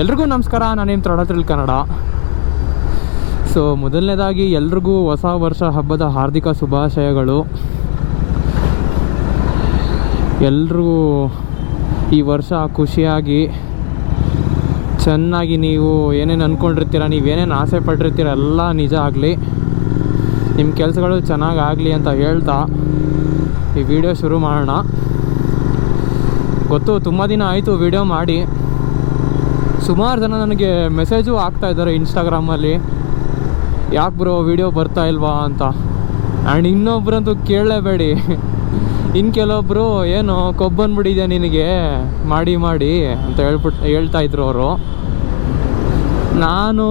ಎಲ್ರಿಗೂ ನಮಸ್ಕಾರ, ನಾನು ನಿಮ್ಮ ಕನ್ನಡ. ಸೊ ಮೊದಲನೇದಾಗಿ ಎಲ್ರಿಗೂ ಹೊಸ ವರ್ಷ ಹಬ್ಬದ ಹಾರ್ದಿಕ ಶುಭಾಶಯಗಳು. ಎಲ್ರಿಗೂ ಈ ವರ್ಷ ಖುಷಿಯಾಗಿ, ಚೆನ್ನಾಗಿ ನೀವು ಏನೇನು ಅಂದ್ಕೊಂಡಿರ್ತೀರ ನೀವೇನೇನು ಆಸೆ ಪಟ್ಟಿರ್ತೀರ, ಎಲ್ಲ ನಿಜ ಆಗಲಿ. ನಿಮ್ಮ ಕೆಲಸಗಳು ಚೆನ್ನಾಗಿ ಆಗಲಿ ಅಂತ ಹೇಳ್ತಾ ಈ ವಿಡಿಯೋ ಶುರು ಮಾಡೋಣ. ಗೊತ್ತು, ತುಂಬ ದಿನ ಆಯಿತು ವಿಡಿಯೋ ಮಾಡಿ. ಸುಮಾರು ಜನ ನನಗೆ ಮೆಸೇಜು ಆಗ್ತಾ ಇದ್ದಾರೆ ಇನ್ಸ್ಟಾಗ್ರಾಮಲ್ಲಿ ಯಾಕೆ ಬ್ರೋ ವಿಡಿಯೋ ಬರ್ತಾ ಇಲ್ವಾ ಅಂತ. ಆ್ಯಂಡ್ ಇನ್ನೊಬ್ರಂತೂ ಕೇಳಲೇಬೇಡಿ. ಇನ್ನು ಕೆಲವೊಬ್ಬರು ಏನು ಕೊಬ್ಬನ್ಬಿಟ್ಟಿದೆ ನಿನಗೆ? ಮಾಡಿ ಮಾಡಿ, ಅಂತ ಹೇಳ್ಬಿಟ್ಟು ಹೇಳ್ತಾ ಇದ್ರು ಅವರು. ನಾನು,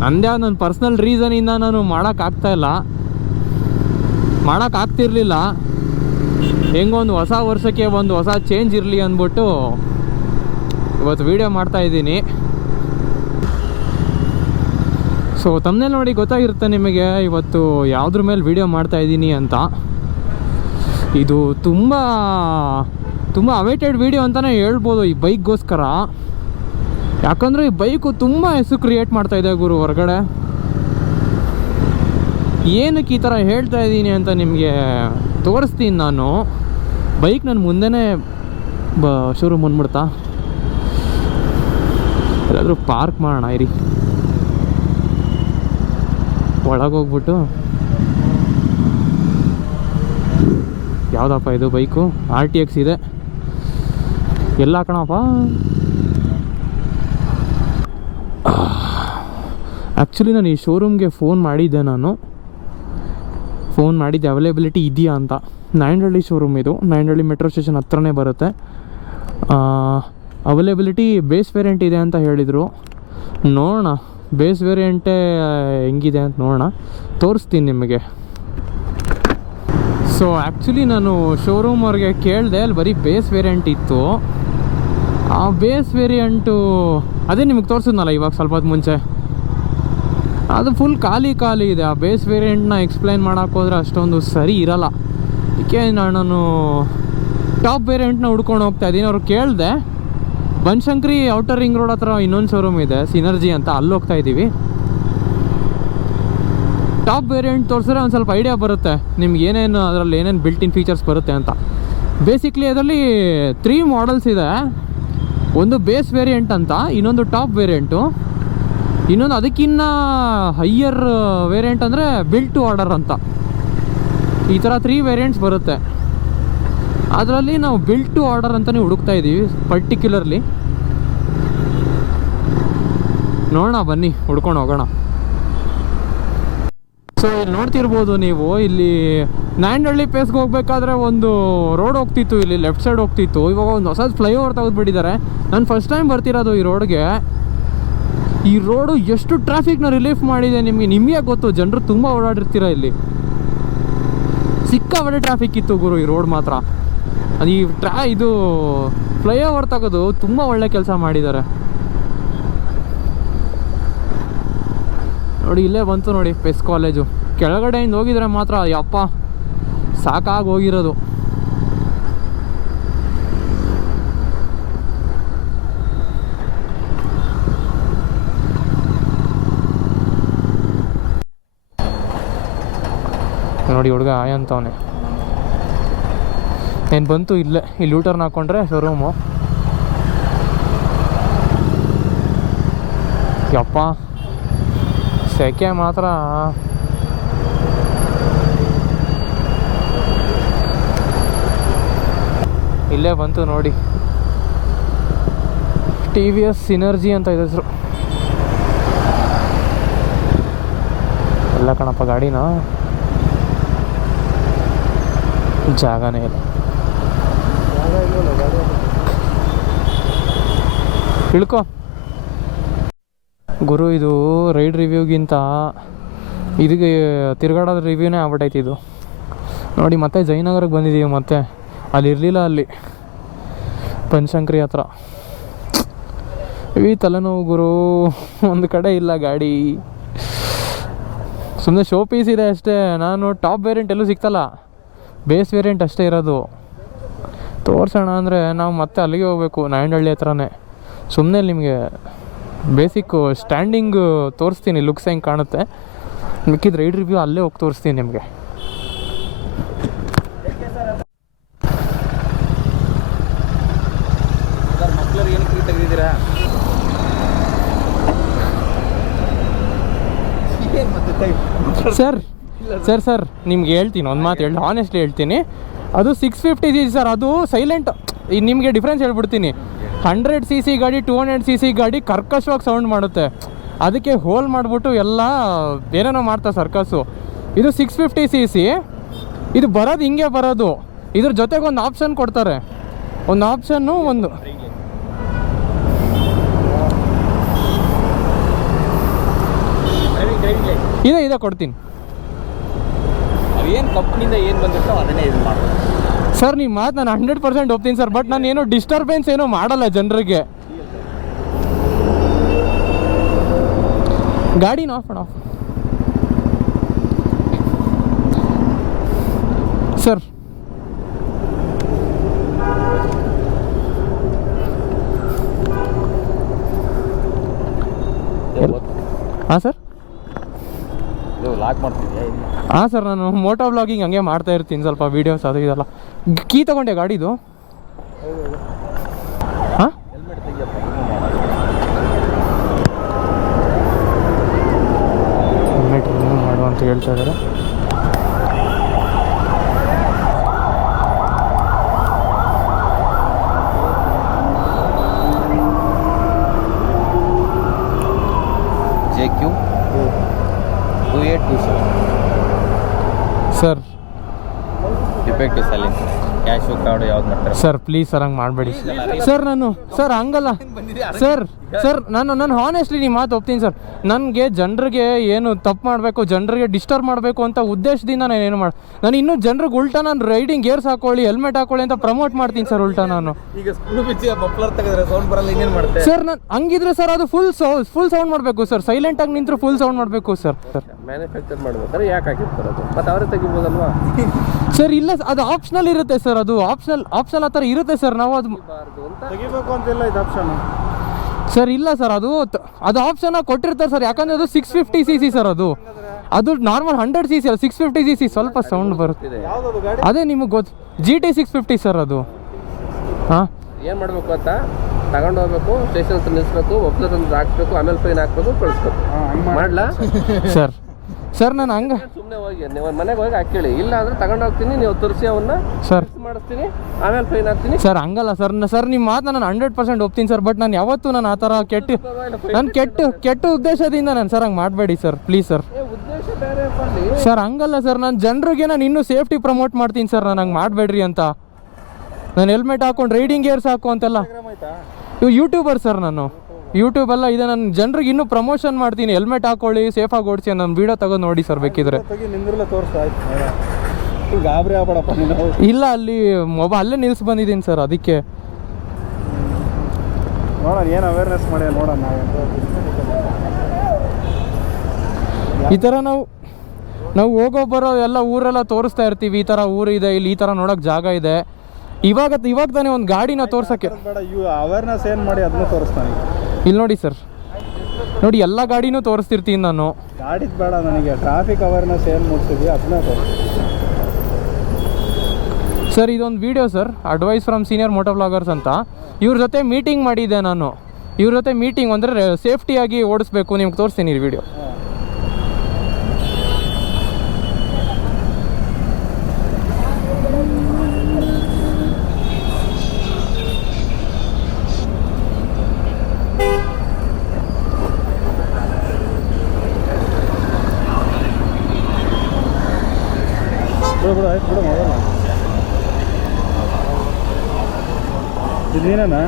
ನಂದೇ ನನ್ನ ಪರ್ಸ್ನಲ್ ರೀಸನಿಂದ ನಾನು ಮಾಡೋಕ್ಕಾಗ್ತಾಯಿಲ್ಲ ಮಾಡೋಕ್ಕಾಗ್ತಿರ್ಲಿಲ್ಲ ಹೆಂಗೊಂದು ಹೊಸ ವರ್ಷಕ್ಕೆ ಒಂದು ಹೊಸ ಚೇಂಜ್ ಇರಲಿ ಅಂದ್ಬಿಟ್ಟು ಇವತ್ತು ವಿಡಿಯೋ ಮಾಡ್ತಾ ಇದ್ದೀನಿ. ಸೊ ತಮ್ಮನೆ ನೋಡಿ ಗೊತ್ತಾಗಿರುತ್ತೆ ನಿಮಗೆ. ಇವತ್ತು ಯಾವುದ್ರ ಮೇಲೆ ವಿಡಿಯೋ ಮಾಡ್ತಾ ಇದ್ದೀನಿ ಅಂತ. ಇದು ತುಂಬ ತುಂಬ ಅವೇಟೆಡ್ ವಿಡಿಯೋ ಅಂತಲೇ ಹೇಳ್ಬೋದು ಈ ಬೈಕ್ಗೋಸ್ಕರ ಯಾಕಂದರೆ ಈ ಬೈಕು ತುಂಬ ಹೆಸರು ಕ್ರಿಯೇಟ್ ಮಾಡ್ತಾ ಇದೆ ಗುರು ಹೊರಗಡೆ. ಏನಕ್ಕೆ ಈ ಥರ ಹೇಳ್ತಾ ಇದ್ದೀನಿ ಅಂತ ನಿಮಗೆ ತೋರಿಸ್ತೀನಿ ನಾನು. ಬೈಕ್ ನನ್ನ ಮುಂದೆನೇ ಬ ಶೋರೂಮ್ ಬಂದ್ಬಿಡ್ತಾ. ಎಲ್ಲಾದರೂ ಪಾರ್ಕ್ ಮಾಡೋಣ, ಇರಿ. ಒಳಗೋಗ್ಬಿಟ್ಟು. ಯಾವುದಪ್ಪ ಇದು ಬೈಕು ಆರ್ ಟಿ ಎಕ್ಸ್ ಇದೆ. ಎಲ್ಲ ಕಣಪ್ಪ. ಆ್ಯಕ್ಚುಲಿ ನಾನು ಈ ಶೋರೂಮ್ಗೆ ಫೋನ್ ಮಾಡಿದ್ದೆ ನಾನು. ಫೋನ್ ಮಾಡಿದ್ದೆ ಅವೈಲೇಬಿಲಿಟಿ ಇದೆಯಾ ಅಂತ. ನಾಯಂಡಹಳ್ಳಿ ಶೋರೂಮ್ ಇದು. ನಾಯಂಡಹಳ್ಳಿ ಮೆಟ್ರೋ ಸ್ಟೇಷನ್ ಹತ್ರನೇ ಬರುತ್ತೆ. ಅವೈಲೇಬಿಲಿಟಿ ಬೇಸ್ ವೇರಿಯಂಟ್ ಇದೆ ಅಂತ ಹೇಳಿದರು. ನೋಡೋಣ ಬೇಸ್ ವೇರಿಯಂಟೇ ಹೆಂಗಿದೆ ಅಂತ ನೋಡೋಣ. ತೋರಿಸ್ತೀನಿ ನಿಮಗೆ. ಸೊ ಆ್ಯಕ್ಚುಲಿ ನಾನು ಶೋರೂಮ್ ಅವ್ರಿಗೆ ಕೇಳಿದೆ, ಅಲ್ಲಿ ಬರೀ ಬೇಸ್ ವೇರಿಯಂಟ್ ಇತ್ತು. ಆ ಬೇಸ್ ವೇರಿಯಂಟು ಅದೇ ನಿಮಗೆ ತೋರಿಸಿದ್ನಲ್ಲ ಇವಾಗ ಸ್ವಲ್ಪ ಹೊತ್ತು ಮುಂಚೆ? ಅದು ಫುಲ್ ಖಾಲಿ ಖಾಲಿ ಇದೆ. ಆ ಬೇಸ್ ವೇರಿಯಂಟ್ನ ಎಕ್ಸ್ಪ್ಲೈನ್ ಮಾಡೋಕ್ಕೋದ್ರೆ ಅಷ್ಟೊಂದು ಸರಿ ಇರಲ್ಲ. ಅದಕ್ಕೆ ನಾನು ಟಾಪ್ ವೇರಿಯಂಟ್ನ ಹುಡ್ಕೊಂಡು ಹೋಗ್ತಾ ಇದ್ದೀನಿ. ಅವ್ರು ಕೇಳಿದೆ ಬನಶಂಕರಿ ಔಟರ್ ರಿಂಗ್ ರೋಡ್ ಹತ್ರ ಇನ್ನೊಂದು ಶೋರೂಮ್ ಇದೆ ಸಿನರ್ಜಿ ಅಂತ ಅಲ್ಲಿ ಹೋಗ್ತಾ ಇದ್ದೀವಿ ಟಾಪ್ ವೇರಿಯಂಟ್ ತೋರಿಸಿದ್ರೆ ಒಂದು ಸ್ವಲ್ಪ ಐಡಿಯಾ ಬರುತ್ತೆ, ನಿಮ್ಗೆ ಏನೇನು ಅದರಲ್ಲಿ ಏನೇನು ಬಿಲ್ಟ್ ಇನ್ ಫೀಚರ್ಸ್ ಬರುತ್ತೆ ಅಂತ. ಬೇಸಿಕ್ಲಿ ಅದರಲ್ಲಿ ತ್ರೀ ಮಾಡಲ್ಸ್ ಇದೆ. ಒಂದು ಬೇಸ್ ವೇರಿಯಂಟ್ ಅಂತ, ಇನ್ನೊಂದು ಟಾಪ್ ವೇರಿಯಂಟು ಇನ್ನೊಂದು ಅದಕ್ಕಿನ್ನ ಹೈಯರ್ ವೇರಿಯಂಟ್ ಅಂದರೆ ಬಿಲ್ಟ್ ಟು ಆರ್ಡರ್ ಅಂತ. ಈ ಥರ ತ್ರೀ ವೇರಿಯಂಟ್ಸ್ ಬರುತ್ತೆ. ಅದರಲ್ಲಿ ನಾವು ಬಿಲ್ಟ್ ಟು ಆರ್ಡರ್ ಅಂತಲೇ ಹುಡುಕ್ತಾ ಇದ್ದೀವಿ ಪರ್ಟಿಕ್ಯುಲರ್ಲಿ ನೋಡೋಣ, ಬನ್ನಿ, ಹುಡ್ಕೊಂಡು ಹೋಗೋಣ. ಸೊ ಇಲ್ಲಿ ನೋಡ್ತಿರ್ಬೋದು ನೀವು, ಇಲ್ಲಿ ನಾಯಂಡಹಳ್ಳಿ ಪ್ಲೇಸ್ಗೆ ಹೋಗ್ಬೇಕಾದ್ರೆ ಒಂದು ರೋಡ್ ಹೋಗ್ತಿತ್ತು, ಇಲ್ಲಿ ಲೆಫ್ಟ್ ಸೈಡ್ ಹೋಗ್ತಿತ್ತು. ಇವಾಗ ಒಂದು ಹೊಸ ಫ್ಲೈಓವರ್ ತೆಗೆದುಬಿಟ್ಟಿದ್ದಾರೆ. ನಾನು ಫಸ್ಟ್ ಟೈಮ್ ಬರ್ತಿರೋದು ಈ ರೋಡ್ಗೆ ಈ ರೋಡು ಎಷ್ಟು ಟ್ರಾಫಿಕ್ನ ರಿಲೀಫ್ ಮಾಡಿದೆ ನಿಮಗೆ ನಿಮಗೆ ಗೊತ್ತು? ಜನರು ತುಂಬ ಓಡಾಡಿರ್ತೀರ ಇಲ್ಲಿ? ಸಿಕ್ಕಾಪಟ್ಟೆ ಟ್ರಾಫಿಕ್ ಇತ್ತು ಗುರು ಈ ರೋಡ್ ಮಾತ್ರ. ಅದು ಈ ಟ್ರಾ, ಇದು ಫ್ಲೈಓವರ್ ತೆಗೆದು ತುಂಬ ಒಳ್ಳೆ ಕೆಲಸ ಮಾಡಿದ್ದಾರೆ. ನೋಡಿ, ಇಲ್ಲೇ ಬಂತು ನೋಡಿ, ಪೆಸ್ ಕಾಲೇಜು. ಕೆಳಗಡೆಯಿಂದ ಹೋಗಿದ್ರೆ ಮಾತ್ರ, ಯಪ್ಪ, ಸಾಕಾಗಿ ಹೋಗಿರೋದು. ನೋಡಿ, ಹುಡುಗ ಆಯ ಅಂತವನೆ ಏನು ಬಂತು ಇಲ್ಲೇ ಇಲ್ಲಿ ಯೂಟರ್ನ್ ಹಾಕ್ಕೊಂಡ್ರೆ ಶೋರೂಮು ಯಪ್ಪ, ಸೆಕೆ ಮಾತ್ರ. ಇಲ್ಲೇ ಬಂತು ನೋಡಿ. ಟಿ ವಿ ಎಸ್ ಸಿನರ್ಜಿ ಅಂತ ಇದೆ ಹೆಸರು. ಎಲ್ಲ ಕಣಪ್ಪ ಗಾಡಿನ? ಜಾಗನೇ ಇಲ್ಲ. ಇಳ್ಕೊ ಗುರು, ಇದು ರೈಡ್ ರಿವ್ಯೂಗಿಂತ ಇದಕ್ಕೆ ತಿರ್ಗಾಡೋದು ರಿವ್ಯೂನೇ ಆಗ್ಬಿಟ್ಟೈತೆ ಇದು. ನೋಡಿ, ಮತ್ತೆ ಜಯನಗರಕ್ಕೆ ಬಂದಿದ್ದೀವಿ ಮತ್ತೆ. ಅಲ್ಲಿ ಇರಲಿಲ್ಲ ಅಲ್ಲಿ. ಪಂಚಂಕ್ರಿ ಹತ್ರ. ಈ ತಲೆನೋವು ಗುರು. ಒಂದು ಕಡೆ ಇಲ್ಲ ಗಾಡಿ. ಸುಮ್ಮನೆ ಶೋ ಪೀಸ್ ಇದೆ ಅಷ್ಟೇ. ನಾನು ಟಾಪ್ ವೇರಿಯಂಟ್ ಎಲ್ಲೂ ಸಿಗ್ತಲ್ಲ. ಬೇಸ್ ವೇರಿಯಂಟ್ ಅಷ್ಟೇ ಇರೋದು. ತೋರ್ಸೋಣ ಅಂದರೆ ನಾವು ಮತ್ತೆ ಅಲ್ಲಿಗೆ ಹೋಗ್ಬೇಕು ನಾಯಂಡಹಳ್ಳಿ ಹತ್ರನೇ. ಸುಮ್ಮನೆ ನಿಮಗೆ ಬೇಸಿಕ್ಕು ಸ್ಟ್ಯಾಂಡಿಂಗು ತೋರಿಸ್ತೀನಿ ಲುಕ್ಸ್ ಹೆಂಗೆ ಕಾಣುತ್ತೆ. ಮಿಕ್ಕಿದ ರೈಡ್ ರಿವ್ಯೂ ಅಲ್ಲೇ ಹೋಗಿ ತೋರಿಸ್ತೀನಿ ನಿಮಗೆ. ಸರ್ ಸರ್ ಸರ್ ನಿಮ್ಗೆ ಹೇಳ್ತೀನಿ ಒಂದು ಮಾತು ಹೇಳಿ ಆನೆಸ್ಟ್ಲಿ ಹೇಳ್ತೀನಿ. ಅದು ಸಿಕ್ಸ್ ಫಿಫ್ಟಿ ಸಿ ಸರ್, ಅದು ಸೈಲೆಂಟ್ ನಿಮಗೆ ಡಿಫ್ರೆನ್ಸ್ ಹೇಳ್ಬಿಡ್ತೀನಿ. ಹಂಡ್ರೆಡ್ ಸಿ ಸಿ ಗಾಡಿ ಟೂ ಹಂಡ್ರೆಡ್ ಸಿ ಸಿ ಗಾಡಿ ಕರ್ಕಶವಾಗಿ ಸೌಂಡ್ ಮಾಡುತ್ತೆ. ಅದಕ್ಕೆ ಹೋಲ್ ಮಾಡಿಬಿಟ್ಟು ಎಲ್ಲ ಏನೇನೋ ಮಾಡ್ತಾರೆ ಸರ್ಕಸ್ಸು ಇದು ಸಿಕ್ಸ್ ಫಿಫ್ಟಿ ಸಿ ಸಿ ಇದು ಬರೋದು ಹಿಂಗೆ ಬರೋದು. ಇದ್ರ ಜೊತೆಗೆ ಒಂದು ಆಪ್ಷನ್ ಕೊಡ್ತಾರೆ. ಒಂದು ಆಪ್ಷನ್ನು ಒಂದು. ಇದೆ ಇದೆ ಕೊಡ್ತೀನಿ. ಅವೇನು ಕಂಪ್ನಿಯಿಂದ ಏನು ಬಂದಿರ್ತೋ ಅದನ್ನೇ ಇದು ಮಾಡೋದು ಸರ್ ನಿಮ್ಮ ಮಾತು ನಾನು ಹಂಡ್ರೆಡ್ ಪರ್ಸೆಂಟ್ ಒಪ್ತೀನಿ ಸರ್ ಬಟ್ ನಾನು ಏನೋ ಡಿಸ್ಟರ್ಬೆನ್ಸ್ ಏನೋ ಮಾಡಲ್ಲ ಜನರಿಗೆ. ಗಾಡಿನ ಆಫ್ ಆಫ್ ಸರ್. ಹಾಂ ಸರ್ ಇದು ಲಾಕ್ ಮಾಡ್ತಿದ್ಯಾ ಇಲ್ಲ ಹಾಂ ಸರ್, ನಾನು ಮೋಟೋ ಬ್ಲಾಗಿಂಗ್ ಹಂಗೆ ಮಾಡ್ತಾ ಇರ್ತೀನಿ. ಸ್ವಲ್ಪ ವೀಡಿಯೋಸ್ ಅದು ಇದೆಲ್ಲ. ಕೀ ತಗೊಂಡೆ ಗಾಡಿದು. ಹಾಂ? ಹೆಲ್ಮೆಟ್ ಅಂತ ಹೇಳ್ತಾ ಇದ್ದಾರೆ J Q two eight two seven sir defect ಅಲ್ಲಿ ಕ್ಯಾಶು ಕಾರ್ಡ್ ಯಾವ್ದು ಮಾಡ್ತಾರೆ? ಸರ್ ಪ್ಲೀಸ್ ಸರ್ ಹಂಗೆ ಮಾಡಬೇಡಿ. ಸರ್ ನಾನು ಸರ್ ಹಂಗಲ್ಲ. ಸರ್ ಸರ್ ನಾನು ನಾನು ಹಾನೆಸ್ಟ್ಲಿ ನಿಮ್ಮ ಮಾತು ಒಪ್ತೀನಿ ಸರ್ ನನಗೆ ಜನರಿಗೆ ಏನು ತಪ್ಪು ಮಾಡಬೇಕು ಜನರಿಗೆ ಡಿಸ್ಟರ್ಬ್ ಮಾಡಬೇಕು ಅಂತ ಉದ್ದೇಶದಿಂದ ನಾನು ಏನು ಮಾಡಿ ನಾನು ಇನ್ನೂ ಜನರಿಗೆ ಉಲ್ಟಾ ನಾನು ರೈಡಿಂಗ್ ಗೇರ್ಸ್ ಹಾಕೊಳ್ಳಿ ಹೆಲ್ಮೆಟ್ ಹಾಕೊಳ್ಳಿ ಅಂತ ಪ್ರಮೋಟ್ ಮಾಡ್ತೀನಿ ಸರ್ ಉಲ್ಟಾ ನಾನು. ಈಗ ಸೌಂಡ್ ಬರಲ್ಲ ಇನ್ನೇನು ಸರ್ ನಾನು ಹಂಗಿದ್ರೆ ಸರ್ ಅದು ಫುಲ್ ಸೌಂಡ್ ಫುಲ್ ಸೌಂಡ್ ಮಾಡಬೇಕು ಸರ್ ಸೈಲೆಂಟ್ ಆಗಿ ನಿಂತರೂ ಫುಲ್ ಸೌಂಡ್ ಮಾಡಬೇಕು ಸರ್ ಸರ್ ಮ್ಯಾನುಫ್ಯಾಕ್ಚರ್ ಮಾಡ್ಬೇಕಾದ್ರೆ ಯಾಕೆ ಹಾಕಿರ್ತಾರೆ ಅದು? ಮತ್ತೆ ಅವರೇ ತೆಗಿಬೋದಲ್ವಾ? ಸರ್ ಇಲ್ಲ ಅದು ಆಪ್ಷನಲ್ ಇರುತ್ತೆ ಸರ್ ಅದು ಆಪ್ಷನಲ್ ಆಪ್ಷನಲ್ ಆ ಥರ ಇರುತ್ತೆ ಸರ್ ನಾವು ಅದು ಅಂತ ತೆಗಿಬೇಕು ಅಂತಿಲ್ಲ ಇದು ಆಪ್ಷನ್ ಸರ್ ಇಲ್ಲ ಸರ್ ಅದು ಅದು ಆಪ್ಷನ್ ಕೊಟ್ಟಿರ್ತಾರೆ ಸರ್ ಯಾಕಂದ್ರೆ ಅದು six fifty C C sir ಅದು. ಅದು ನಾರ್ಮಲ್ ಹಂಡ್ರೆಡ್ ಸಿ ಸಿ ಅಲ್ಲ ಸಿಕ್ಸ್ ಫಿಫ್ಟಿ ಸಿ ಸಿ ಸ್ವಲ್ಪ ಸೌಂಡ್ ಬರುತ್ತೆ. ಇದೆ ಯಾವ್ದದು ಗಾಡಿ ಅದೇ ನಿಮಗೆ ಗೊತ್ತು G T six fifty sir ಅದು. ಹಾಂ? ಏನು ಮಾಡಬೇಕು ಅಂತ? ತಗೊಂಡು ಹೋಗ್ಬೇಕು ಸ್ಟೇಷನ್ ನಿಲ್ಲಿಸ್ಬೇಕು ಒಬ್ಸರ್ ಅಂತ ಹಾಕ್ಬೇಕು ಆಮೇಲೆ ಫೈನ್ ಹಾಕ್ಬೇಕು ಕಳಿಸ್ಬೇಕು ಮಾಡ್ಲಾ? ಸರ್. ಸರ್ ನಾನು ಹಂಗೆ ಸುಮ್ಮನೆ ಹೋಗಿ ನೀವು ಮನೆಗೆ ಹೋಗಿ ಹಾಕೇಳಿ ಇಲ್ಲ ಅಂದ್ರೆ ತಗೊಂಡು ಹೋಗ್ತೀನಿ ನೀವು ತರಿಸಿ ಅವನ್ನ ಸರ್ ಮಾಡಿಸ್ತೀನಿ ಆಮೇಲೆ ಫೈನ್ ಹಾಕ್ತೀನಿ ಸರ್ ಹಂಗಲ್ಲ ಸರ್ ಸರ್ ನಿಮ್ಮ ಮಾತು ನಾನು ಹಂಡ್ರೆಡ್ ಪರ್ಸೆಂಟ್ ಒಪ್ತೀನಿ ಸರ್ ಬಟ್ ನಾನು ಯಾವತ್ತೂ ನಾನು ಆ ಥರ ಕೆಟ್ಟ ನಾನು ಕೆಟ್ಟ ಕೆಟ್ಟ ಉದ್ದೇಶದಿಂದ ನಾನು ಸರ್ ಹಂಗೆ ಮಾಡಬೇಡಿ ಸರ್ ಪ್ಲೀಸ್ ಸರ್ ಸರ್ ಹಂಗಲ್ಲ ಸರ್ ನಾನು ಜನರಿಗೆ ನಾನು ಇನ್ನೂ ಸೇಫ್ಟಿ ಪ್ರಮೋಟ್ ಮಾಡ್ತೀನಿ ಸರ್ ನಾನು ಹಂಗೆ ಮಾಡಬೇಡ್ರಿ ಅಂತ. ನಾನು ಹೆಲ್ಮೆಟ್ ಹಾಕೊಂಡು ರೈಡಿಂಗ್ ಗೇರ್ಸ್ ಹಾಕು ಅಂತೆಲ್ಲ ಇವು ಯೂಟ್ಯೂಬರ್ ಸರ್ ನಾನು. ಯೂಟ್ಯೂಬೆಲ್ಲ ಇದೆ ನಾನು ಜನರಿಗೆ ಇನ್ನೂ ಪ್ರಮೋಷನ್ ಮಾಡ್ತೀನಿ. ಹೆಲ್ಮೆಟ್ ಹಾಕೊಳ್ಳಿ ಸೇಫಾಗಿ ಓಡಿಸಿ ನನ್ನ ವೀಡಿಯೋ ತಗೊಂಡು ನೋಡಿ ಸರ್ ಬೇಕಿದ್ರೆ. ತೋರಿಸ್ತಾ ಗಾಬರಿ ಆಗ್ಬೇಡಪ್ಪ ಇಲ್ಲ ಅಲ್ಲಿ ಮೊಬೈಲ್ ಅಲ್ಲೇ ನಿಲ್ಸಿ ಬಂದಿದ್ದೀನಿ ಸರ್ ಅದಕ್ಕೆ. ನೋಡೋಣ ಏನು ಅವೇರ್ನೆಸ್ ಮಾಡಿ ನೋಡೋಣ ಈ ಥರ ನಾವು ನಾವು ಹೋಗೋ ಬರೋ ಎಲ್ಲ ಊರೆಲ್ಲ ತೋರಿಸ್ತಾ ಇರ್ತೀವಿ. ಈ ಥರ ಊರು ಇದೆ ಇಲ್ಲಿ ಈ ಥರ ನೋಡೋಕೆ ಜಾಗ ಇದೆ. ಇವಾಗ ಇವಾಗ ತಾನೇ ಒಂದು ಗಾಡಿನ ತೋರ್ಸೋಕ್ಕೆ. ಬೇಡ ಅವೇರ್ನೆಸ್ ಏನು ಮಾಡಿ ಅದನ್ನ ತೋರಿಸ್ತಾನೆ. ಇಲ್ಲಿ ನೋಡಿ ಸರ್. ನೋಡಿ ಎಲ್ಲ ಗಾಡಿನೂ ತೋರಿಸ್ತಿರ್ತೀನಿ ನಾನು. ಗಾಡಿದ್ ಬೇಡ ನನಗೆ ಟ್ರಾಫಿಕ್ ಅವೇರ್ನೆಸ್ ಏನು ಮೂಡಿಸಿದ್ವಿ ಅದನ್ನ ಸರ್ ಇದೊಂದು video sir advice from senior moto bloggers ಅಂತ. ಇವ್ರ ಜೊತೆ ಮೀಟಿಂಗ್ ಮಾಡಿದ್ದೆ ನಾನು. ಇವ್ರ ಜೊತೆ ಮೀಟಿಂಗ್ ಅಂದರೆ ಸೇಫ್ಟಿಯಾಗಿ ಓಡಿಸ್ಬೇಕು ನಿಮ್ಗೆ ತೋರಿಸ್ತೀನಿ ಈ ವಿಡಿಯೋ ನೀನೇನಾ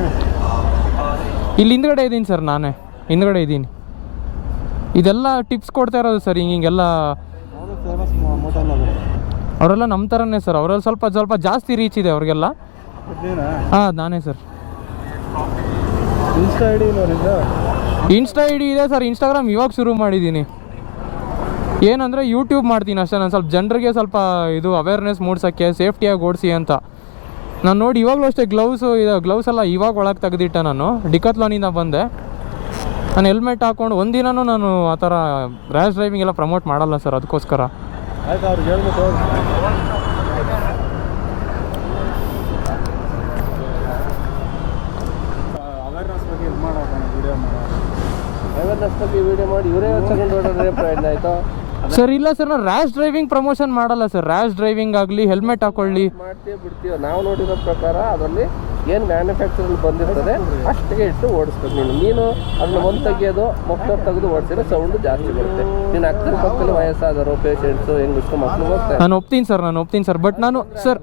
ಇಲ್ಲಿ ಹಿಂದ್ಗಡೆ ಇದ್ದೀನಿ ಸರ್ ನಾನೇ. ಹಿಂದ್ಗಡೆ ಇದ್ದೀನಿ. ಇದೆಲ್ಲ ಟಿಪ್ಸ್ ಕೊಡ್ತಾ ಇರೋದು ಸರ್ ಹಿಂಗೆ ಹಿಂಗೆಲ್ಲ. ಅವರೆಲ್ಲ ನಮ್ಮ ಥರನೇ ಸರ್. ಅವರಲ್ಲಿ ಸ್ವಲ್ಪ ಸ್ವಲ್ಪ ಜಾಸ್ತಿ ರೀಚ್ ಇದೆ ಅವ್ರಿಗೆಲ್ಲ. ಹಾಂ ನಾನೇ sir. Insta I D insta I D ಇದೆ ಸರ್. ಇನ್ಸ್ಟಾಗ್ರಾಮ್ ಇವಾಗ ಶುರು ಮಾಡಿದ್ದೀನಿ. ಏನಂದರೆ ಯೂಟ್ಯೂಬ್ ಮಾಡ್ತೀನಿ ಅಷ್ಟೇ. ನಾನು ಸ್ವಲ್ಪ ಜನರಿಗೆ ಸ್ವಲ್ಪ ಇದು ಅವೇರ್ನೆಸ್ ಮೂಡ್ಸೋಕ್ಕೆ ಸೇಫ್ಟಿಯಾಗಿ ಓಡಿಸಿ ಅಂತ. ನಾನು ನೋಡಿ ಇವಾಗಲೂ ಅಷ್ಟೇ ಗ್ಲೌಸು ಇದು ಗ್ಲೌಸ್ ಎಲ್ಲ ಇವಾಗ ಒಳಗೆ ತೆಗೆದಿಟ್ಟೆ ನಾನು. ಡಿಕತ್ಲಾನಿಂದ ಬಂದೆ. ನಾನು ಹೆಲ್ಮೆಟ್ ಹಾಕೊಂಡು ಒಂದಿನೂ ನಾನು ಆ ಥರ ರ್ಯಾಶ್ ಡ್ರೈವಿಂಗ್ ಎಲ್ಲ ಪ್ರಮೋಟ್ ಮಾಡಲ್ಲ ಸರ್ ಅದಕ್ಕೋಸ್ಕರ ಆಯ್ತು ಅವ್ರಿಗೆ ಹೇಳ್ಬಿಟ್ಟು ಹೋಗಿ ಅವೇರ್ನೆಸ್ ಬಗ್ಗೆ ಇದು ಮಾಡೋಣ ವಿಡಿಯೋ ಮಾಡೋ. ಅವೇರ್ನೆಸ್ ವಿಡಿಯೋ ಮಾಡಿ ಇವರೇ ಪ್ರಯತ್ನ ಆಯ್ತು? ಸರ್ ಇಲ್ಲ ಸರ್ ನಾವು ರ್ಯಾಶ್ ಡ್ರೈವಿಂಗ್ ಪ್ರಮೋಷನ್ ಮಾಡಲ್ಲ ಸರ್ ರ್ಯಾಶ್ ಡ್ರೈವಿಂಗ್ ಆಗಲಿ ಹೆಲ್ಮೆಟ್ ಹಾಕೊಳ್ಳಿ. ಮಾಡ್ತೀವಿ ಬಿಡ್ತೀವಿ. ನಾವು ನೋಡಿರೋ ಪ್ರಕಾರ ಅದರಲ್ಲಿ ಏನು ಮ್ಯಾನುಫ್ಯಾಕ್ಚರ್ ಬಂದಿರ್ತದೆ ಅಷ್ಟಿಗೆ ಇಟ್ಟು ಓಡಿಸ್ಬೇಕು ನೀನು. ನೀನು ಅದನ್ನ ಒಂದು ತೆಗೆಯೋದು ಮಕ್ಕಳು ತೆಗೆದು ಓಡಿಸಿದ್ರೆ ಸೌಂಡ್ ಜಾಸ್ತಿ ಬರುತ್ತೆ. ನೀನು ಅಕ್ಕನ ಪಕ್ಕದಲ್ಲಿ ವಯಸ್ಸಾದರು ಪೇಷಂಟ್ಸು ಹೆಂಗಸ್ರು ಮಕ್ಕಳು ಹೋಗ್ತಾರೆ. ನಾನು ಒಪ್ತೀನಿ ಸರ್ ನಾನು ಒಪ್ತೀನಿ ಸರ್ ಬಟ್ ನಾನು ಸರ್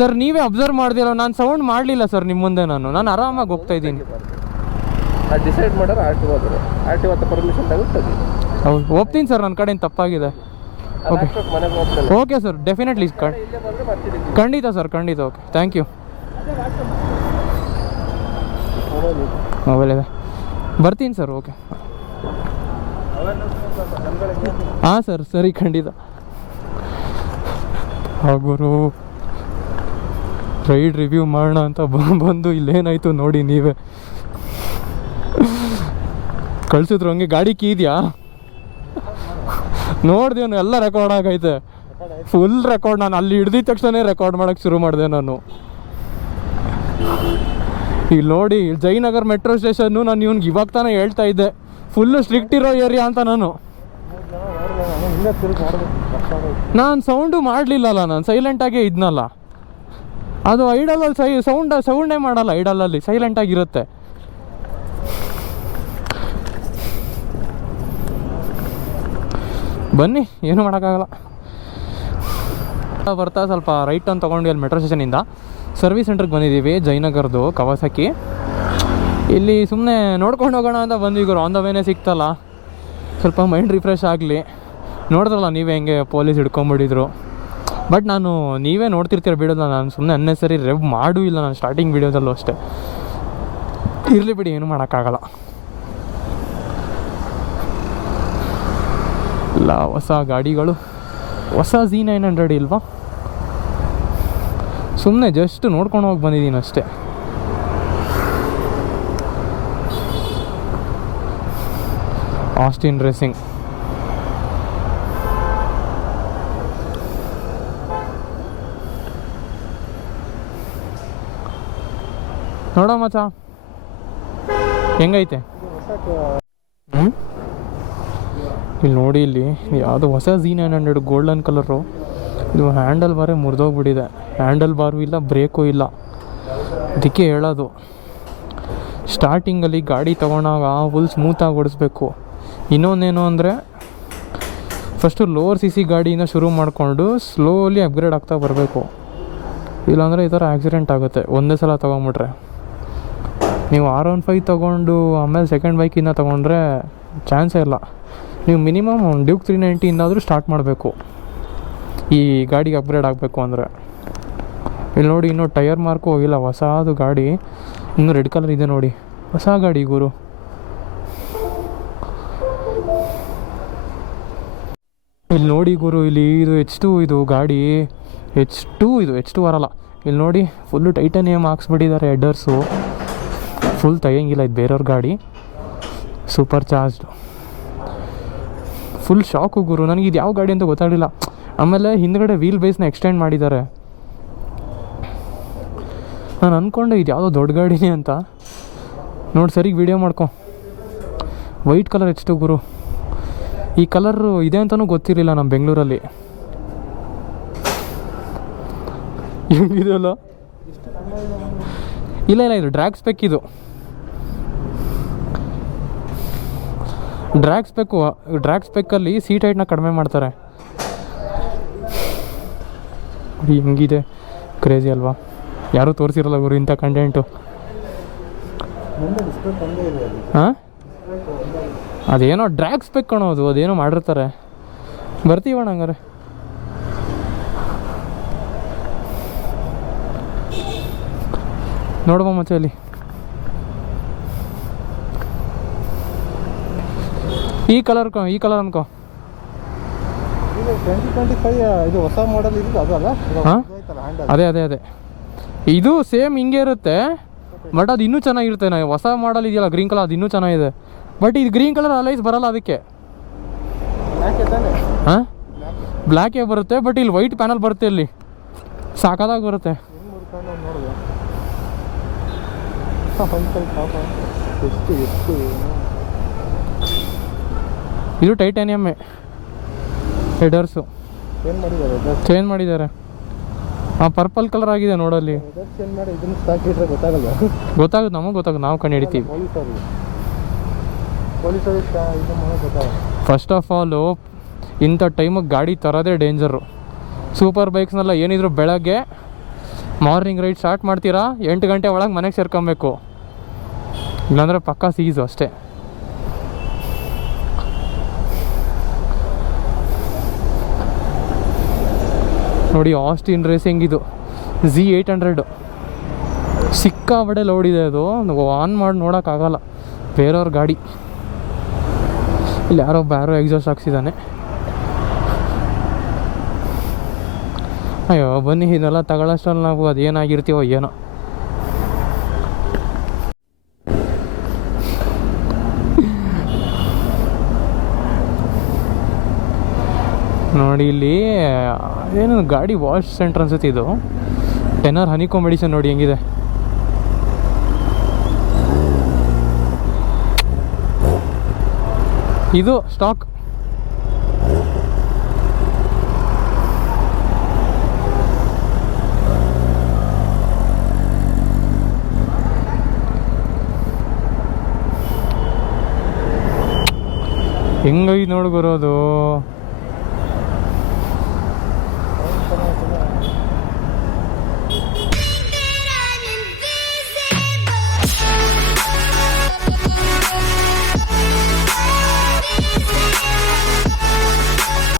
ಸರ್ ನೀವೇ ಅಬ್ಸರ್ವ್ ಮಾಡ್ದಿರೋ ನಾನು ಸೌಂಡ್ ಮಾಡಲಿಲ್ಲ ಸರ್ ನಿಮ್ಮ ಮುಂದೆ ನಾನು. ನಾನು ಆರಾಮಾಗಿ ಹೋಗ್ತಾ ಇದ್ದೀನಿ. ಅದು ಡಿಸೈಡ್ ಮಾಡೋರು ಆರ್ ಟಿ ಹೋದ್ರು ಆರ್ ಟಿ ಓ ಪರ್ಮಿಷನ್ ತೆಗೆದು ತೆಗಿ ಹೌದು ಒಪ್ತೀನಿ ಸರ್ ನನ್ನ ಕಡೆಯಿಂದ ತಪ್ಪಾಗಿದೆ. ಹೋಗ್ತಾನೆ. ಓಕೆ ಸರ್ ಡೆಫಿನೆಟ್ಲಿ ಖಂಡಿತ ಸರ್ ಖಂಡಿತ ಓಕೆ ಥ್ಯಾಂಕ್ ಯು ಮೊಬೈಲ್ ಇದೆ. ಬರ್ತೀನಿ ಸರ್ ಓಕೆ ಹಾಂ ಸರ್ ಸರಿ ಖಂಡಿತ. ಗುರು. ರೈಡ್ ರಿವ್ಯೂ ಮಾಡೋಣ ಅಂತ ಬಂದು ಇಲ್ಲೇನಾಯಿತು ನೋಡಿ ನೀವೇ. ಕಳಿಸಿದ್ರು ಹಂಗೆ ಗಾಡಿ ಕೀ ಇದೆಯಾ? ನೋಡ್ದೇನು ಎಲ್ಲ ರೆಕಾರ್ಡ್ ಆಗೈತೆ. ಫುಲ್ ರೆಕಾರ್ಡ್ ನಾನು ಅಲ್ಲಿ ಹಿಡ್ದಿದ ತಕ್ಷಣ ರೆಕಾರ್ಡ್ ಮಾಡೋಕ್ಕೆ ಶುರು ಮಾಡಿದೆ ನಾನು. ಇಲ್ಲಿ ನೋಡಿ ಜಯನಗರ್ ಮೆಟ್ರೋ ಸ್ಟೇಷನ್ನು ನಾನು ಇವ್ನಿಗೆ ಇವಾಗ ತಾನೇ ಹೇಳ್ತಾ ಇದ್ದೆ. ಫುಲ್ಲು ಸ್ಟ್ರಿಕ್ಟ್ ಇರೋ ಏರಿಯಾ ಅಂತ ನಾನು. ನಾನು ಸೌಂಡು ಮಾಡಲಿಲ್ಲಲ್ಲ ನಾನು ಸೈಲೆಂಟಾಗೇ ಇದ್ನಲ್ಲ. ಅದು ಐಡಲಲ್ಲಿ ಸೈ ಸೌಂಡ್ ಸೌಂಡೇ ಮಾಡಲ್ಲ ಐಡಲಲ್ಲಿ ಸೈಲೆಂಟಾಗಿರುತ್ತೆ ಬನ್ನಿ, ಏನು ಮಾಡೋಕ್ಕಾಗಲ್ಲ. ಬರ್ತಾ ಸ್ವಲ್ಪ ರೈಟ್ ಅಂತ ತೊಗೊಂಡು ಅಲ್ಲಿ ಮೆಟ್ರೋ ಸ್ಟೇಷನಿಂದ ಸರ್ವಿಸ್ ಸೆಂಟ್ರಿಗೆ ಬಂದಿದ್ದೀವಿ, ಜಯನಗರದು, ಕವಾಸಕಿ. ಇಲ್ಲಿ ಸುಮ್ಮನೆ ನೋಡ್ಕೊಂಡು ಹೋಗೋಣ ಅಂತ ಬಂದ್ವಿ ಗುರು ಆನ್ ದ ವೇನೇ ಸಿಕ್ತಲ್ಲ. ಸ್ವಲ್ಪ ಮೈಂಡ್ ರಿಫ್ರೆಶ್ ಆಗಲಿ. ನೋಡಿದ್ರಲ್ಲ ನೀವೇ ಹೆಂಗೆ ಪೊಲೀಸ್ ಹಿಡ್ಕೊಂಬಿಟ್ಟಿದ್ರು. ಬಟ್ ನಾನು ನೀವೇ ನೋಡ್ತಿರ್ತೀರ ಬಿಡೋದ ನಾನು ಸುಮ್ಮನೆ ಅನ್ನೆಸರಿ ರೆವ್ ಮಾಡೂ ಇಲ್ಲ ನಾನು ಸ್ಟಾರ್ಟಿಂಗ್ ವೀಡಿಯೋದಲ್ಲೂ ಅಷ್ಟೇ. ಇರಲಿ ಬಿಡಿ, ಏನು ಮಾಡೋಕ್ಕಾಗಲ್ಲ. ಇಲ್ಲ ಹೊಸ ಗಾಡಿಗಳು, ಹೊಸ ಝೀ ನೈನ್ ಹಂಡ್ರೆಡ್ ಇಲ್ವಾ? ಸುಮ್ಮನೆ ಜಸ್ಟ್ ನೋಡ್ಕೊಂಡು ಹೋಗಿ ಬಂದಿದ್ದೀನಿ ಅಷ್ಟೇ. ಆಸ್ಟಿನ್ ರೇಸಿಂಗ್ ನೋಡೋ ಮಚ್ಚ, ಹೆಂಗೈತೆ? ಇಲ್ಲಿ ನೋಡಿ ಇಲ್ಲಿ ಯಾವುದು ಹೊಸ Z nine hundred golden colour ಇದು ಹ್ಯಾಂಡಲ್ ಬಾರೇ ಮುರಿದೋಗ್ಬಿಟ್ಟಿದೆ. ಹ್ಯಾಂಡಲ್ ಬಾರು ಇಲ್ಲ ಬ್ರೇಕು ಇಲ್ಲ. ಅದಕ್ಕೆ ಹೇಳೋದು. ಸ್ಟಾರ್ಟಿಂಗಲ್ಲಿ ಗಾಡಿ ತೊಗೊಂಡಾಗ ಫುಲ್ ಸ್ಮೂತಾಗಿ ಓಡಿಸ್ಬೇಕು. ಇನ್ನೊಂದೇನು ಅಂದರೆ ಫಸ್ಟು ಲೋವರ್ ಸಿ ಸಿ ಗಾಡಿಯಿಂದ ಶುರು ಮಾಡಿಕೊಂಡು ಸ್ಲೋಲಿ ಅಪ್ಗ್ರೇಡ್ ಆಗ್ತಾ ಬರಬೇಕು. ಇಲ್ಲಾಂದರೆ ಈ ಥರ ಆಕ್ಸಿಡೆಂಟ್ ಆಗುತ್ತೆ. ಒಂದೇ ಸಲ ತೊಗೊಂಬಿಟ್ರೆ. ನೀವು ಆರ್ ಒನ್ ಫೈವ್ ತೊಗೊಂಡು ಆಮೇಲೆ ಸೆಕೆಂಡ್ ಬೈಕಿಂದ ತೊಗೊಂಡ್ರೆ ಚಾನ್ಸೇ ಇಲ್ಲ. ನೀವು ಮಿನಿಮಮ್ ಡ್ಯೂಕ್ ತ್ರೀ ನೈಂಟಿಯಿಂದಾದರೂ ಸ್ಟಾರ್ಟ್ ಮಾಡಬೇಕು. ಈ ಗಾಡಿಗೆ ಅಪ್ಗ್ರೇಡ್ ಆಗಬೇಕು ಅಂದರೆ. ಇಲ್ಲಿ ನೋಡಿ, ಇನ್ನೂ ಟೈರ್ ಮಾರ್ಕು ಹೋಗಿಲ್ಲ. ಹೊಸದು ಗಾಡಿ. ಇನ್ನೂ ರೆಡ್ ಕಲರ್ ಇದೆ ನೋಡಿ. ಹೊಸ ಗಾಡಿ ಗುರು. ಇಲ್ಲಿ ನೋಡಿ ಗುರು, ಇಲ್ಲಿ ಇದು ಎಚ್ ಟು ಇದು ಗಾಡಿ. ಎಚ್ ಟು ಇದು ಎಚ್ ಟು ಬರಲ್ಲ. ಇಲ್ಲಿ ನೋಡಿ ಫುಲ್ಲು ಟೈಟನಿಯಮ್ ಹಾಕ್ಸ್ಬಿಟ್ಟಿದ್ದಾರೆ ಎಡ್ಡರ್ಸು ಫುಲ್ ತೆಗಿಯಂಗಿಲ್ಲ, ಇದು ಬೇರೆಯವ್ರ ಗಾಡಿ. ಸೂಪರ್ ಚಾರ್ಜ್ಡು ಫುಲ್ ಶಾಕು ಗುರು. ನನಗೆ ಇದು ಯಾವ ಗಾಡಿ ಅಂತ ಗೊತ್ತಾಗಲಿಲ್ಲ. ಆಮೇಲೆ ಹಿಂದ್ಗಡೆ ವೀಲ್ ಬೇಸ್ನ ಎಕ್ಸ್ಟೆಂಡ್ ಮಾಡಿದ್ದಾರೆ. ನಾನು ಅಂದ್ಕೊಂಡೆ ಇದು ಯಾವುದೋ ದೊಡ್ಡ ಗಾಡಿನೇ ಅಂತ. ನೋಡಿ ಸರಿಗೆ ವಿಡಿಯೋ ಮಾಡ್ಕೊ. ವೈಟ್ ಕಲರ್ ಎಷ್ಟು ಗುರು? ಈ ಕಲರು ಇದೆ ಅಂತಲೂ ಗೊತ್ತಿರಲಿಲ್ಲ ನಮ್ಮ ಬೆಂಗಳೂರಲ್ಲಿ. ಹೆಂಗಿದೆಯಲ್ಲ? ಇಲ್ಲ ಇಲ್ಲ, ಇದು ಡ್ರ್ಯಾಗ್ ಸ್ಪೆಕ್ ಇದು. ಡ್ರ್ಯಾಗ್ ಸ್ಪೆಕ್ಕು ಡ್ರ್ಯಾಗ್ ಸ್ಪೆಕ್ಕಲ್ಲಿ ಸೀಟ್ ಹೈಟ್ನ ಕಡಿಮೆ ಮಾಡ್ತಾರೆ. ಹೆಂಗಿದೆ? ಕ್ರೇಜಿ ಅಲ್ವಾ? ಯಾರೂ ತೋರಿಸಿರಲ್ಲ ಗುರು ಇಂಥ ಕಂಟೆಂಟು ಹಾಂ? ಅದೇನೋ ಡ್ರ್ಯಾಗ್ ಸ್ಪೆಕ್ ಕಣೋದು ಅದೇನೋ ಮಾಡಿರ್ತಾರೆ. ಬರ್ತೀವಣ ಹಂಗಾರೆ. ನೋಡುವ ಮತ್ತೆ ಅಲ್ಲಿ. ಈ ಕಲರ್ ಕೊ ಈ ಕಲರ್ ಅನ್ಕೋ. ಟ್ವೆಂಟಿ ಟ್ವೆಂಟಿ ಫೈವ್ ಇದು ಹೊಸ ಮಾಡೆಲ್ ಇದು ಅದು ಅಲ್ಲ? ಅದೇ ಅದೇ ಅದೇ. ಇದು ಸೇಮ್ ಹಿಂಗೆ ಇರುತ್ತೆ ಬಟ್ ಅದು ಇನ್ನೂ ಚೆನ್ನಾಗಿರುತ್ತೆ. ನಾವು ಹೊಸ ಮಾಡಲ್ ಇದೆಯಲ್ಲ ಗ್ರೀನ್ ಕಲರ್ ಅದು ಇನ್ನೂ ಚೆನ್ನಾಗಿದೆ. ಬಟ್ ಇದು ಗ್ರೀನ್ ಕಲರ್ ಅಲೈಸ್ ಬರಲ್ಲ ಅದಕ್ಕೆ. ಹಾಂ? ಬ್ಲ್ಯಾಕೇ ಬರುತ್ತೆ ಬಟ್ ಇಲ್ಲಿ ವೈಟ್ ಪ್ಯಾನಲ್ ಬರುತ್ತೆ ಇಲ್ಲಿ. ಸಾಕಾದಾಗ ಬರುತ್ತೆ. ಎಷ್ಟು ಇದು ಟೈಟಾನಿಯಮ್ಮೇ. ಹೆಡರ್ಸು. ಚೇಂಜ್ ಮಾಡಿದ್ದಾರೆ ಹಾಂ ಪರ್ಪಲ್ ಕಲರ್ ಆಗಿದೆ ನೋಡಲ್ಲಿ. ಗೊತ್ತಾಗುತ್ತೆ ನಮಗೆ ಗೊತ್ತಾಗುತ್ತೆ ನಾವು ಕಂಡು ಹಿಡಿತೀವಿ. ಫಸ್ಟ್ ಆಫ್ ಆಲು ಇಂಥ ಟೈಮಿಗೆ ಗಾಡಿ ತರೋದೇ ಡೇಂಜರು ಸೂಪರ್ ಬೈಕ್ಸ್ನೆಲ್ಲ ಏನಿದ್ರು ಬೆಳಗ್ಗೆ ಮಾರ್ನಿಂಗ್ ರೈಡ್ ಸ್ಟಾರ್ಟ್ ಮಾಡ್ತೀರಾ ಎಂಟು ಗಂಟೆ ಒಳಗೆ ಮನೆಗೆ ಸೇರ್ಕೊಬೇಕು. ಇಲ್ಲಾಂದರೆ ಪಕ್ಕ ಸೀಸು ಅಷ್ಟೇ. ನೋಡಿ ಆಸ್ಟಿನ್ ರೇಸಿಂಗ್ ಇದು. ಝಿ ಏಯ್ಟ್ ಹಂಡ್ರೆಡು ಸಿಕ್ಕಾಬಡೆ ಲೋಡ್ ಇದೆ ಅದು. ಆನ್ ಮಾಡಿ ನೋಡೋಕ್ಕಾಗಲ್ಲ ಬೇರೆಯವ್ರ ಗಾಡಿ. ಇಲ್ಲಿ ಯಾರೋ ಬ್ಯಾರೋ ಎಕ್ಸಾಸ್ಟ್ ಹಾಕ್ಸಿದ್ದಾನೆ ಅಯ್ಯೋ, ಬನ್ನಿ ಇದೆಲ್ಲ ತಗೊಳ್ಳೋಷ್ಟರಲ್ಲಿ ನಾವು ಅದೇನಾಗಿರ್ತೀವೋ ಏನೋ. ನೋಡಿ ಇಲ್ಲಿ, ಏನು ಗಾಡಿ ವಾಶ್ ಸೆಂಟರ್ ಅನ್ಸುತ್ತೆ ಇದು. ಟೆನರ್ ಹನಿಕೋ ಮೆಡಿಸನ್ ನೋಡಿ ಹೆಂಗಿದೆ. ಇದು ಸ್ಟಾಕ್ ಹೆಂಗೈದು ನೋಡಿ ಬರೋದು